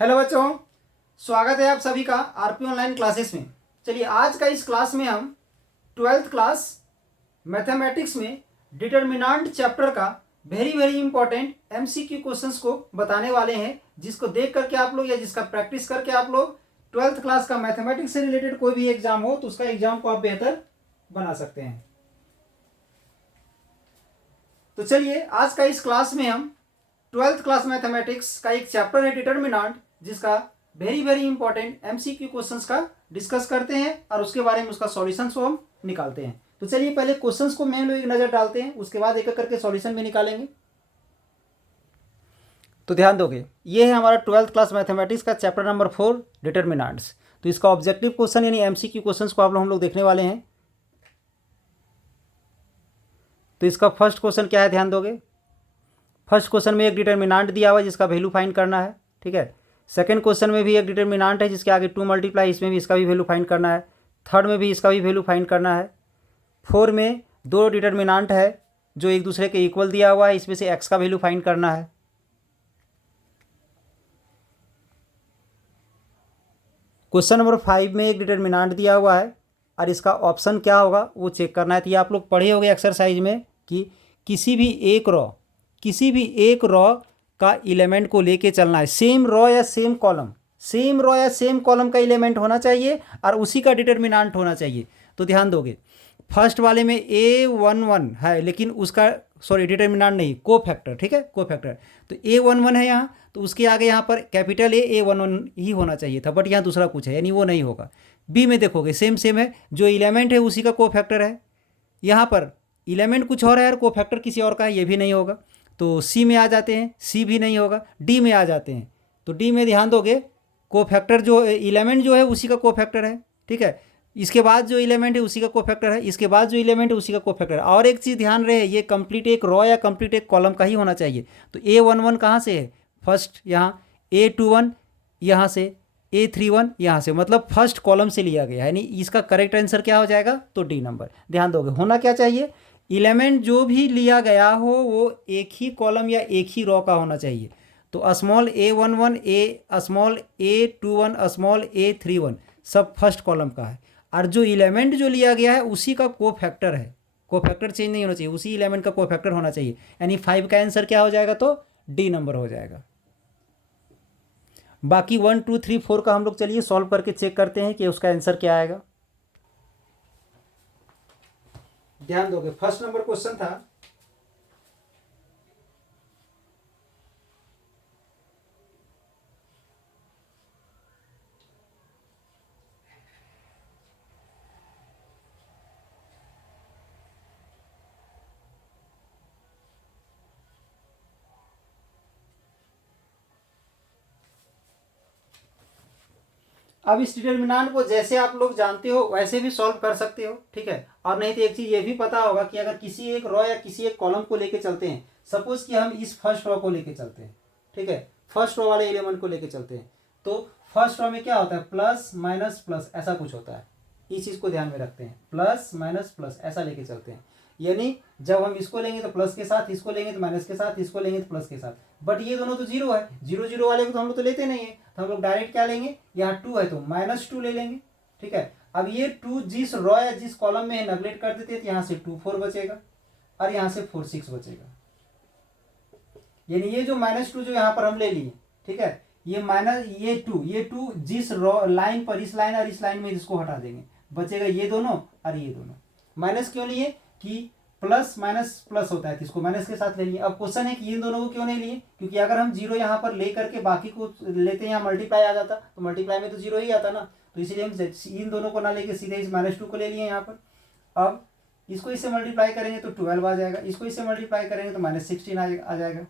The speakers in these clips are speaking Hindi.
हेलो बच्चों, स्वागत है आप सभी का आरपी ऑनलाइन क्लासेस में। चलिए आज का इस क्लास में हम 12th क्लास मैथमेटिक्स में डिटर्मिनेंट चैप्टर का very very important MCQ questions को बताने वाले हैं, जिसको देख करके आप लोग या जिसका प्रैक्टिस करके आप लोग 12th क्लास का मैथमेटिक्स से रिलेटेड कोई भी एग्जाम हो तो उसका एग्जाम को आप बेहतर बना सकते हैं। तो चलिए आज का इस क्लास में हम 12th क्लास मैथमेटिक्स का एक चैप्टर है डिटर्मिनेंट, जिसका very very important MCQ questions का डिस्कस करते हैं और उसके बारे में उसका सॉल्यूशंस को हम निकालते हैं। तो चलिए पहले क्वेश्चंस को मैं लोग एक नज़र डालते हैं, उसके बाद एक एक करके सॉल्यूशन भी निकालेंगे। तो ध्यान दोगे, ये है हमारा 12th क्लास मैथमेटिक्स का चैप्टर नंबर 4 डिटर्मिनेंट्स। तो इसका ऑब्जेक्टिव क्वेश्चन यानी एमसीक्यू क्वेश्चंस को हम लोग देखने वाले हैं। तो इसका फर्स्ट क्वेश्चन क्या है, ध्यान दोगे। फर्स्ट क्वेश्चन में एक डिटर्मिनेंट दिया हुआ है जिसका वैल्यू फाइंड करना है, ठीक है। सेकंड क्वेश्चन में भी एक डिटर्मिनेंट है जिसके आगे 2 मल्टीप्लाई, इसमें भी इसका भी वैल्यू फाइंड करना है। थर्ड में भी इसका भी वैल्यू फाइंड करना है। फोर में दो डिटर्मिनेंट है जो एक दूसरे के इक्वल दिया हुआ है, इसमें से एक्स का वैल्यू फाइंड करना है। क्वेश्चन नंबर 5 में एक डिटर्मिनेंट दिया हुआ है और इसका ऑप्शन क्या होगा वो चेक करना है। तो ये आप लोग पढ़े होंगे एक्सरसाइज में कि किसी भी एक रॉ का एलिमेंट को लेके चलना है। सेम रॉ या सेम कॉलम का एलिमेंट होना चाहिए और उसी का डिटर्मिनेंट होना चाहिए। तो ध्यान दोगे, फर्स्ट वाले में A11 है लेकिन उसका डिटर्मिनेंट नहीं, कोफैक्टर, ठीक है, कोफैक्टर। तो A11 है यहाँ, तो उसके आगे यहाँ पर कैपिटल A11 ही होना चाहिए था, बट यहाँ दूसरा कुछ है यानी वो नहीं होगा। बी में देखोगे सेम है, जो एलिमेंट है उसी का कोफैक्टर है। यहाँ पर एलिमेंट कुछ और है और कोफैक्टर किसी और का है, ये भी नहीं होगा। तो सी में आ जाते हैं, सी भी नहीं होगा। डी में आ जाते हैं, तो डी में ध्यान दोगे कोफैक्टर जो एलिमेंट जो है उसी का कोफैक्टर है, ठीक है। इसके बाद जो एलिमेंट है उसी का कोफैक्टर है, इसके बाद जो एलिमेंट है उसी का कोफैक्टर है। और एक चीज़ ध्यान रहे, ये कंप्लीट एक रॉ या कंप्लीट एक कॉलम का ही होना चाहिए। तो A11 कहाँ से है, फर्स्ट यहाँ A21 यहाँ से, A31 यहाँ से, मतलब फर्स्ट कॉलम से लिया गया है, यानी इसका करेक्ट आंसर क्या हो जाएगा, तो डी नंबर। ध्यान दोगे होना क्या चाहिए, एलिमेंट जो भी लिया गया हो वो एक ही कॉलम या एक ही रॉ का होना चाहिए। तो small A11 small A21 small A31 सब फर्स्ट कॉलम का है, और जो एलिमेंट जो लिया गया है उसी का कोफैक्टर है। कोफैक्टर चेंज नहीं होना चाहिए, उसी एलिमेंट का कोफैक्टर होना चाहिए, यानी 5 का आंसर क्या हो जाएगा, तो डी नंबर हो जाएगा। बाकी 1 2 3 4 का हम लोग चलिए सॉल्व करके चेक करते हैं कि उसका आंसर क्या आएगा। ध्यान दोगे फर्स्ट नंबर क्वेश्चन था, अब इस डिटर्मिनेंट को जैसे आप लोग जानते हो वैसे भी सॉल्व कर सकते हो, ठीक है। और नहीं तो एक चीज़ ये भी पता होगा कि अगर किसी एक रॉ या किसी एक कॉलम को लेके चलते हैं, सपोज कि हम इस फर्स्ट रॉ को लेके चलते हैं, ठीक है, फर्स्ट रॉ वाले एलिमेंट को लेके चलते हैं, तो फर्स्ट रॉ में क्या होता है, प्लस माइनस प्लस ऐसा कुछ होता है। इस चीज़ को ध्यान में रखते हैं, प्लस माइनस प्लस ऐसा लेके चलते हैं, यानी जब हम इसको लेंगे तो प्लस के साथ, इसको लेंगे तो माइनस के साथ, इसको लेंगे तो प्लस के साथ। बट ये दोनों तो जीरो है, जीरो जीरो वाले को तो हम लोग तो लेते नहीं है, तो हम लोग डायरेक्ट क्या लेंगे, यहाँ 2 है तो -2 ले लेंगे, ठीक है। अब ये 2 जिस रॉ या जिस कॉलम में नेगलेक्ट कर देते हैं तो यहाँ से 2 4 बचेगा और यहाँ से 4 6 बचेगा। यानी ये जो -2 जो यहाँ पर हम ले लिए, ठीक है, ये 2 जिस रॉ लाइन पर, इस लाइन और इस लाइन में इसको हटा देंगे, बचेगा ये दोनों और ये दोनों। माइनस क्यों लिए, कि प्लस माइनस प्लस होता है तो इसको माइनस के साथ ले लिए। अब क्वेश्चन है कि इन दोनों को क्यों नहीं लिए, क्योंकि अगर हम जीरो यहाँ पर ले करके बाकी को लेते हैं, यहाँ मल्टीप्लाई आ जाता तो मल्टीप्लाई में तो जीरो ही आता ना, तो इसीलिए हम इन दोनों को ना लेके सीधे इस -2 को ले लिए यहाँ पर। अब इसको इससे मल्टीप्लाई करेंगे तो 12 आ जाएगा, इसको इससे मल्टीप्लाई करेंगे तो -16 आ जाएगा,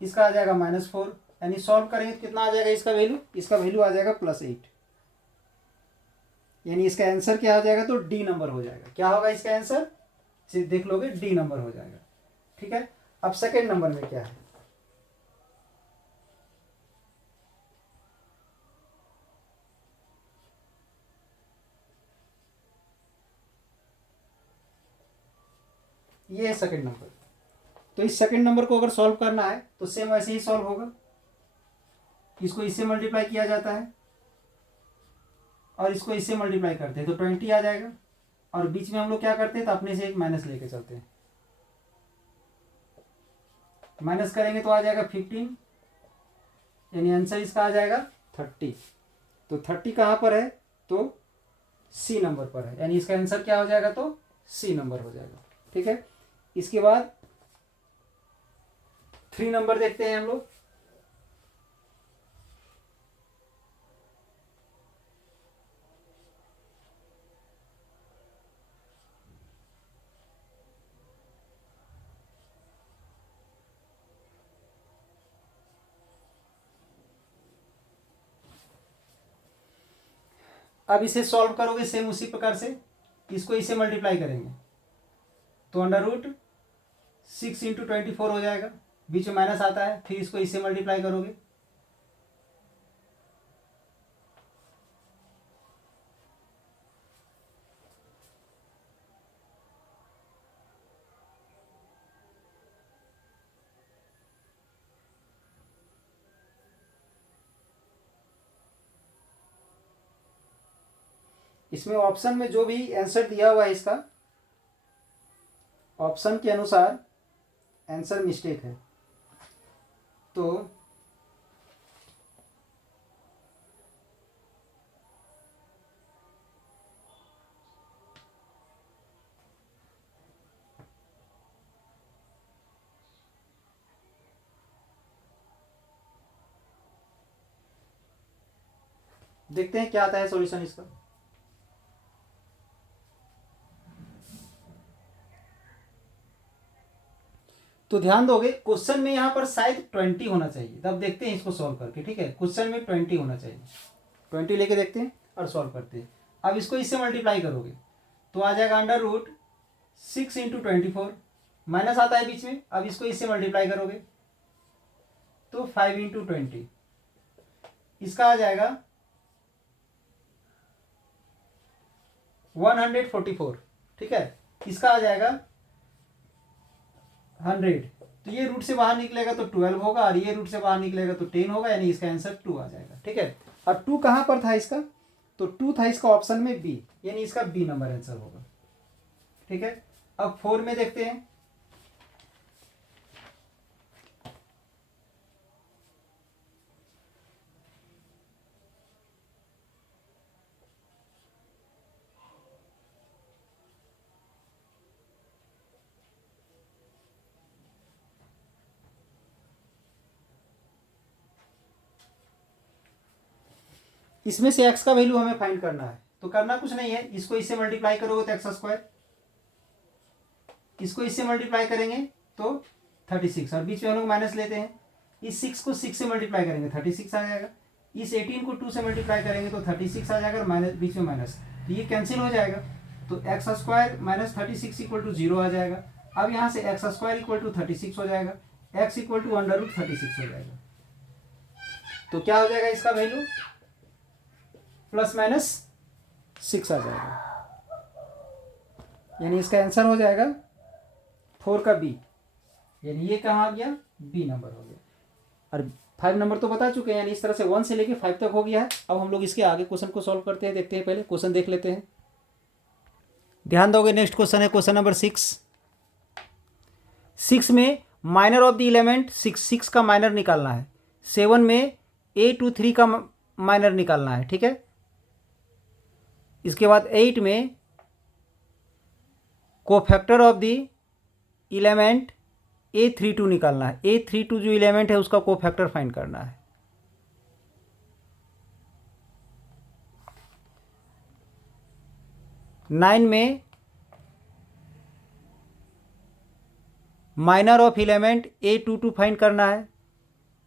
इसका आ जाएगा -4, यानी सॉल्व करेंगे तो कितना आ जाएगा इसका वैल्यू, इसका वैल्यू आ जाएगा +8, यानी इसका आंसर क्या हो जाएगा, तो डी नंबर हो जाएगा। क्या होगा इसका आंसर, देख लोगे डी नंबर हो जाएगा, ठीक है। अब सेकेंड नंबर में क्या है, ये है सेकेंड नंबर। तो इस सेकंड नंबर को अगर सॉल्व करना है तो सेम वैसे ही सॉल्व होगा, इसको इससे मल्टीप्लाई किया जाता है और इसको इससे मल्टीप्लाई करते हैं तो 20 आ जाएगा, और बीच में हम लोग क्या करते हैं तो अपने से एक माइनस लेके चलते हैं, माइनस करेंगे तो आ जाएगा 15, यानी आंसर इसका आ जाएगा 30। तो 30 कहाँ पर है तो सी नंबर पर है, यानी इसका आंसर क्या हो जाएगा तो सी नंबर हो जाएगा। ठीक है, इसके बाद 3 नंबर देखते हैं हम लोग। अब इसे सॉल्व करोगे सेम उसी प्रकार से, इसको इसे मल्टीप्लाई करेंगे तो √6 × 24 हो जाएगा, बीच में माइनस आता है, फिर इसको इससे मल्टीप्लाई करोगे इसमें ऑप्शन में जो भी आंसर दिया हुआ है इसका, ऑप्शन के अनुसार आंसर मिस्टेक है, तो देखते हैं क्या आता है सॉल्यूशन इसका। तो ध्यान दोगे क्वेश्चन में यहाँ पर शायद 20 होना चाहिए, तब देखते हैं इसको सॉल्व करके। ठीक है, क्वेश्चन में 20 होना चाहिए, 20 लेके देखते हैं और सॉल्व करते हैं। अब इसको इससे मल्टीप्लाई करोगे तो आ जाएगा √6 × 24, माइनस आता है बीच में, अब इसको इससे मल्टीप्लाई करोगे तो 5 × 20, इसका आ जाएगा 144। ठीक है, इसका आ जाएगा 100, तो ये रूट से बाहर निकलेगा तो 12 होगा और ये रूट से बाहर निकलेगा तो 10 होगा, यानी इसका आंसर 2 आ जाएगा। ठीक है, और 2 कहाँ पर था इसका तो 2 था इसका ऑप्शन में बी, यानी इसका बी नंबर आंसर होगा। ठीक है, अब 4 में देखते हैं। इसमें से x का वैल्यू हमें फाइंड करना है, तो करना कुछ नहीं है, इसको इससे मल्टीप्लाई करोगे तो x², इसको इससे मल्टीप्लाई करेंगे तो 36, और बीच में हम लोग माइनस लेते हैं, इस 6 को 6 से मल्टीप्लाई करेंगे 36 आ जाएगा, इस 18 को 2 से मल्टीप्लाई करेंगे तो 36 आ जाएगा, और माइनस बीच में माइनस, तो ये कैंसिल हो जाएगा, तो x² - 36 = 0 आ जाएगा। अब यहाँ से x² = 36 हो जाएगा, x = √36 हो जाएगा, तो क्या हो जाएगा इसका वैल्यू ±6 आ जाएगा, यानी इसका आंसर हो जाएगा 4 का बी, यानी ये कहाँ आ गया बी नंबर हो गया। और 5 नंबर तो बता चुके हैं, यानी इस तरह से 1 से लेके 5 तक हो गया है। अब हम लोग इसके आगे क्वेश्चन को सॉल्व करते हैं, देखते हैं, पहले क्वेश्चन देख लेते हैं। ध्यान दोगे नेक्स्ट क्वेश्चन है क्वेश्चन नंबर 6 में माइनर ऑफ द एलिमेंट 6 का माइनर निकालना है, 7 में A23 का माइनर निकालना है। ठीक है, इसके बाद 8 में cofactor of the element A32 निकालना है, A32 जो एलिमेंट है उसका कोफैक्टर फाइंड करना है। नाइन में minor of element A22 find करना है।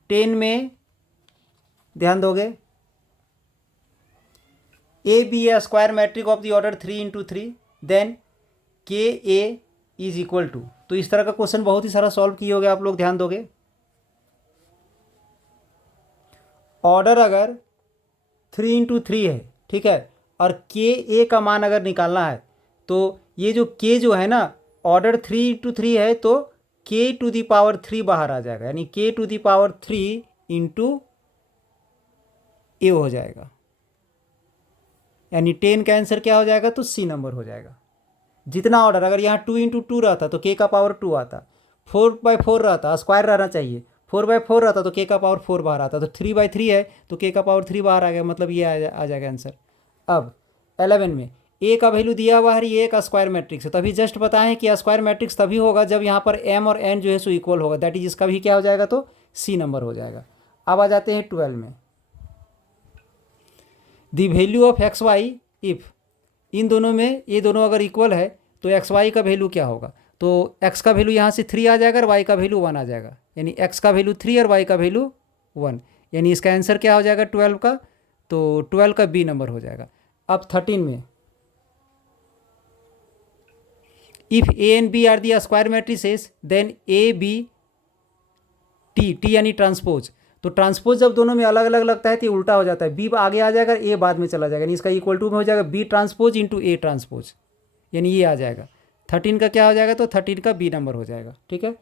10 में ध्यान दोगे A B A square matrix of the order 3 × 3 then KA = 2। तो इस तरह का क्वेश्चन बहुत ही सारा सॉल्व किए होगे आप लोग, ध्यान दोगे। ऑर्डर अगर 3 × 3 है, ठीक है, और KA का मान अगर निकालना है तो ये जो K जो है ना, ऑर्डर 3 × 3 है तो के टू दी पावर 3 बाहर आ जाएगा, यानी के टू दी पावर 3 इंटू ए हो जाएगा, यानी 10 का आंसर क्या हो जाएगा, तो सी नंबर हो जाएगा। जितना ऑर्डर, अगर यहाँ 2 इंटू 2 रहता तो के का पावर 2 आता, 4/4 रहता, स्क्वायर रहना चाहिए, 4/4 रहता तो के का पावर 4 बाहर आता, तो 3/3 है तो के का पावर 3 बाहर आ गया, मतलब ये आ जाएगा आंसर। अब 11 में ए का वैल्यू दिया हुआ है, ये एक स्क्वायर मैट्रिक्स है, तभी जस्ट बताएं कि स्क्वायर मैट्रिक्स तभी होगा जब यहाँ पर एम और एन जो है सो इक्वल होगा, दैट इज इसका भी क्या हो जाएगा, तो सी नंबर हो जाएगा। अब आ जाते हैं 12 में, the value of X Y if, इन दोनों में ये दोनों अगर इक्वल है तो एक्स वाई का वैल्यू क्या होगा, तो एक्स का वैल्यू यहाँ से 3 आ जाएगा और वाई का वैल्यू 1 आ जाएगा, यानी एक्स का वैल्यू 3 और वाई का वैल्यू 1, यानी इसका आंसर क्या हो जाएगा 12 का, तो 12 का बी नंबर हो जाएगा। अब 13 में, if A and B are the square matrices then A B T, T यानी ट्रांसपोज, तो ट्रांसपोज जब दोनों में अलग अलग लगता है तो ये उल्टा हो जाता है, बी आगे आ जाएगा, ए बाद में चला जाएगा, यानी इसका इक्वल टू में हो जाएगा B transpose into A transpose, यानी ये आ जाएगा। 13 का क्या हो जाएगा, तो 13 का बी नंबर हो जाएगा, ठीक है।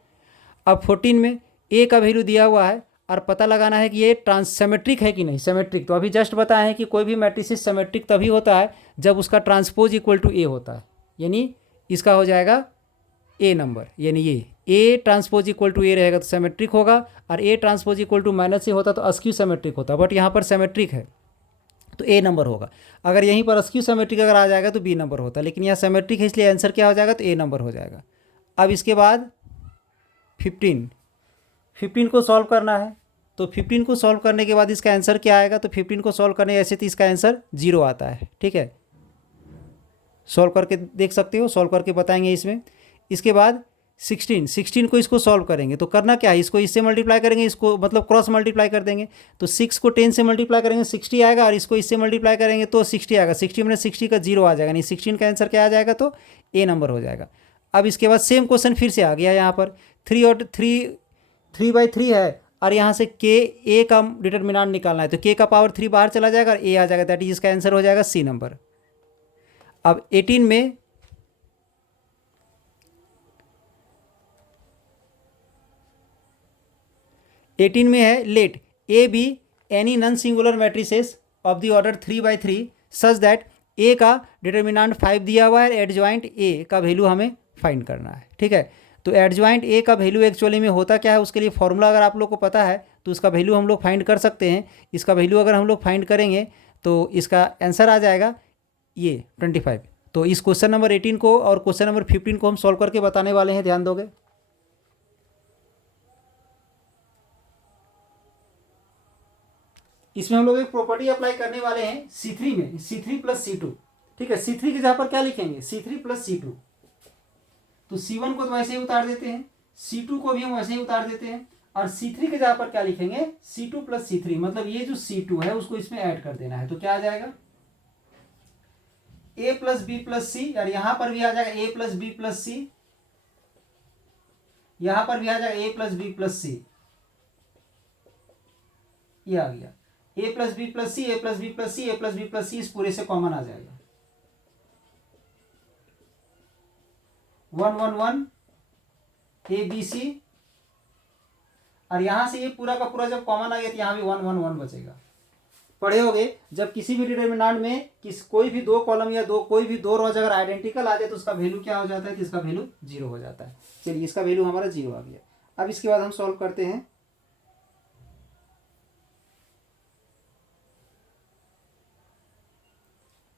अब 14 में ए का वैल्यू दिया हुआ है और पता लगाना है कि ये सेमेट्रिक है कि नहीं, सेमेट्रिक, तो अभी जस्ट बताए हैं कि कोई भी मैट्रिक्स सेमेट्रिक तभी होता है जब उसका ट्रांसपोज इक्वल टू ए होता है, यानी इसका हो जाएगा ए नंबर, यानी ये A transpose equal to A रहेगा तो सेमेट्रिक होगा, और A transpose equal to minus A होता तो अस्क्यू सेमेट्रिक होता, बट यहाँ पर सेमेट्रिक है तो ए नंबर होगा। अगर यहीं पर अस्क्यू सेमेट्रिक अगर आ जाएगा तो बी नंबर होता, लेकिन यहाँ सेमेट्रिक है इसलिए आंसर क्या हो जाएगा, तो ए नंबर हो जाएगा। अब इसके बाद 15 को सॉल्व करना है, तो 15 को सॉल्व करने के बाद इसका आंसर क्या आएगा, तो 15 को सॉल्व करने ऐसे तो इसका आंसर 0 आता है, ठीक है, सॉल्व करके देख सकते हो, सॉल्व करके बताएंगे इसमें। इसके बाद 16 को इसको सॉल्व करेंगे तो करना क्या है, इसको इससे मल्टीप्लाई करेंगे, इसको मतलब क्रॉस मल्टीप्लाई कर देंगे, तो 6 को 10 से मल्टीप्लाई करेंगे 60 आएगा, और इसको इससे मल्टीप्लाई करेंगे तो 60 आएगा, 60 में 60 का 0 आ जाएगा, नहीं 16 का आंसर क्या आ जाएगा, तो ए नंबर हो जाएगा। अब इसके बाद सेम क्वेश्चन फिर से आ गया, यहाँ पर 3/3 है और यहाँ से के ए का डिटर्मिनेंट निकालना है, तो के का पावर 3 बाहर चला जाएगा और ए आ जाएगा, दैट इज इसका आंसर हो जाएगा सी नंबर। अब 18 में है let A B any non singular matrices of the order 3/3 such that A का डिटर्मिनेंट 5 दिया हुआ है, एडजॉइंट ए का वैल्यू हमें फाइंड करना है, ठीक है। तो एडजॉइंट ए का वैल्यू एक्चुअली में होता क्या है, उसके लिए फॉर्मूला अगर आप लोग को पता है तो उसका वैल्यू हम लोग फाइंड कर सकते हैं। इसका वैल्यू अगर हम लोग फाइंड करेंगे तो इसका आंसर आ जाएगा ये 25। तो इस क्वेश्चन नंबर 18 को और क्वेश्चन नंबर 15 को हम सॉल्व करके बताने वाले हैं, ध्यान दोगे। इसमें हम लोग एक प्रॉपर्टी अप्लाई करने वाले हैं C3 में, C3 + C2, ठीक है। C3 के जहाँ पर क्या लिखेंगे, C3 + C2, तो C1 को तो वैसे ही उतार देते हैं, C2 को भी हम वैसे ही उतार देते हैं, और C3 के जहाँ पर क्या लिखेंगे, C2 + C3, मतलब ये जो C2 है उसको इसमें ऐड कर देना है, तो क्या आ जाएगा A + B + C, और यहाँ पर भी आ जाएगा A + B + C, यहाँ पर भी आ जाएगा A + B + C, ये आ गया A + B + C, A + B + C, A + B + C, इस पूरे से कॉमन आ जाएगा 1 1 1 ABC, और यहां से ये पूरा का पूरा जब कॉमन आ गया तो यहाँ भी 1 1 1 बचेगा। पढ़े होगे जब किसी भी डिटर्मिनेंट में कोई भी दो कॉलम या कोई भी दो रोज अगर आइडेंटिकल आ जाए तो उसका वैल्यू क्या हो जाता है, तो इसका वैल्यू 0 हो जाता है। चलिए इसका वैल्यू हमारा 0 आ गया। अब इसके बाद हम सॉल्व करते हैं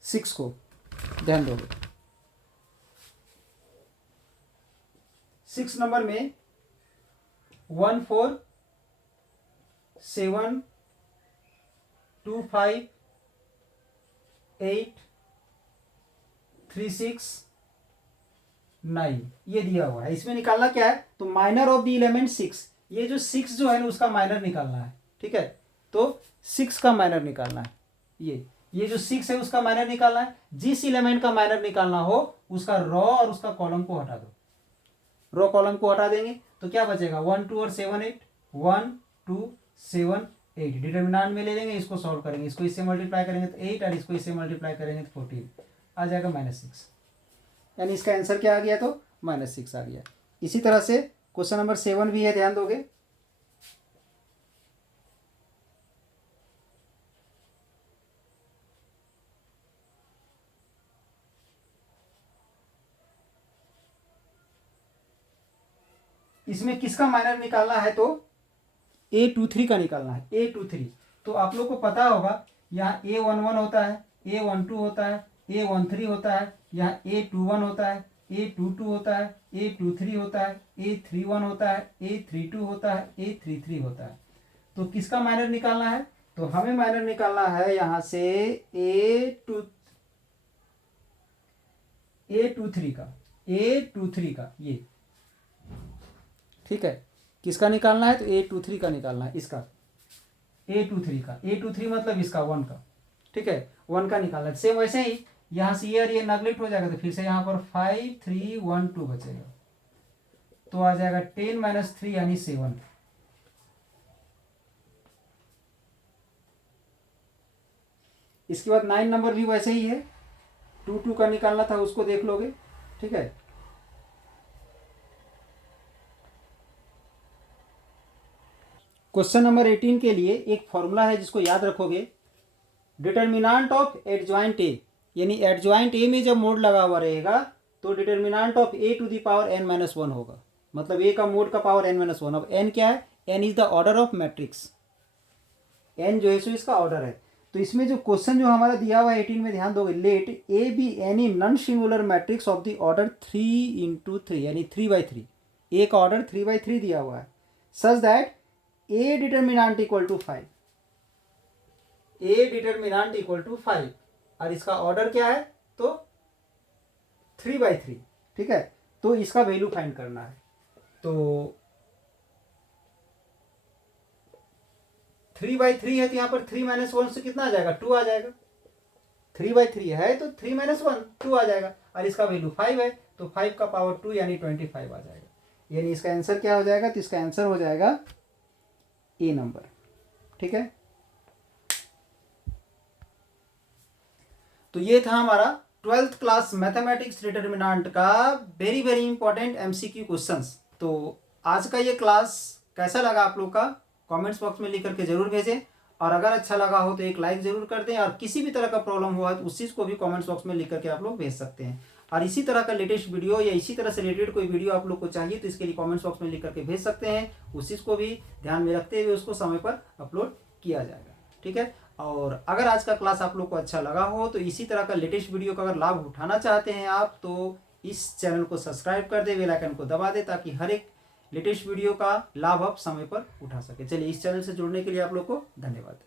6 को, ध्यान दोगे 6 नंबर में 1 4 7 2 5 8 3 6 9 ये दिया हुआ है। इसमें निकालना क्या है, तो माइनर ऑफ द एलिमेंट 6, ये जो 6 जो है ना उसका माइनर निकालना है, ठीक है। तो 6 का माइनर निकालना है, ये जो 6 है उसका माइनर निकालना है। जिस एलिमेंट का माइनर निकालना हो उसका रॉ और उसका कॉलम को हटा दो, रो कॉलम को हटा देंगे तो क्या बचेगा 1 2 और 7 8 1 2 7 8, डिटर्मिनेंट में ले लेंगे, इसको सॉल्व करेंगे, इसको इससे मल्टीप्लाई करेंगे तो 8 और इसको इससे मल्टीप्लाई करेंगे तो 14 आ जाएगा -6, यानी इसका आंसर क्या आ गया, तो -6 आ गया। इसी तरह से क्वेश्चन नंबर 7 भी है, ध्यान दोगे। इसमें किसका माइनर निकालना है, तो A23 का निकालना है, A23। तो आप लोग को पता होगा यहाँ A11 होता है, A12 होता है, A13 होता है, यहाँ A21 होता है, A22 होता है, A23 होता है, A31 होता है, A32 होता है, A33 होता है। तो किसका माइनर निकालना है, तो हमें माइनर निकालना है यहाँ से A23 का, A23 का ये, ठीक है। किसका निकालना है, तो A23 का निकालना है, इसका A23 का, A23 मतलब इसका 1 का, ठीक है, 1 का निकालना है। सेम वैसे ही यहाँ से ये और ये नेगलेक्ट हो जाएगा, तो फिर से यहाँ पर 5 3 1 2 बचेगा, तो आ जाएगा 10 - 3 यानी 7। इसके बाद 9 नंबर भी वैसे ही है, 2 2 का निकालना था, उसको देख लोगे, ठीक है। क्वेश्चन नंबर 18 के लिए एक फॉर्मूला है जिसको याद रखोगे, डिटर्मिनांट ऑफ एडजॉइंट ए, यानी एडजॉइंट ए में जब मोड लगा हुआ रहेगा तो determinant of A to the power n-1 होगा, मतलब ए का मोड का पावर n-1। अब n क्या है, n is the order of matrix, n जो है सो इसका ऑर्डर है। तो इसमें जो क्वेश्चन जो हमारा दिया हुआ है 18 में, ध्यान दोगे, let A B any non singular matrix of the order 3 × 3 यानी 3/3, ए का ऑर्डर 3/3 दिया हुआ है, such that A determinant equal to 5, A determinant equal to 5, और इसका ऑर्डर क्या है, तो 3/3, ठीक है। तो इसका वैल्यू फाइंड करना है, तो 3/3 है, तो यहाँ पर 3 - 1 से कितना आ जाएगा, 2 आ जाएगा। 3/3 है तो 3 - 1 2 आ जाएगा, और इसका वैल्यू 5 है, तो 5 का पावर 2 यानी 25 आ जाएगा। यानी इसका आंसर क्या हो जाएगा, तो इसका आंसर हो जाएगा ए नंबर, ठीक है। तो ये था हमारा 12th क्लास मैथमेटिक्स डिटर्मिनेंट का very very important MCQ questions. तो आज का ये क्लास कैसा लगा आप लोग का, कमेंट्स बॉक्स में लिख करके जरूर भेजें, और अगर अच्छा लगा हो तो एक लाइक जरूर कर दें, और किसी भी तरह का प्रॉब्लम हुआ है तो उस चीज़ को भी कमेंट्स बॉक्स में लिख करके आप लोग भेज सकते हैं। और इसी तरह का लेटेस्ट वीडियो या इसी तरह से रिलेटेड कोई वीडियो आप लोग को चाहिए तो इसके लिए कमेंट्स बॉक्स में लिख करके भेज सकते हैं, उस चीज़ को भी ध्यान में रखते हुए उसको समय पर अपलोड किया जाएगा, ठीक है। और अगर आज का क्लास आप लोग को अच्छा लगा हो तो इसी तरह का लेटेस्ट वीडियो का अगर लाभ उठाना चाहते हैं आप, तो इस चैनल को सब्सक्राइब कर दे, बेल आइकन को दबा दे, ताकि हर एक लेटेस्ट वीडियो का लाभ आप समय पर उठा सके। चलिए, इस चैनल से जुड़ने के लिए आप लोग को धन्यवाद।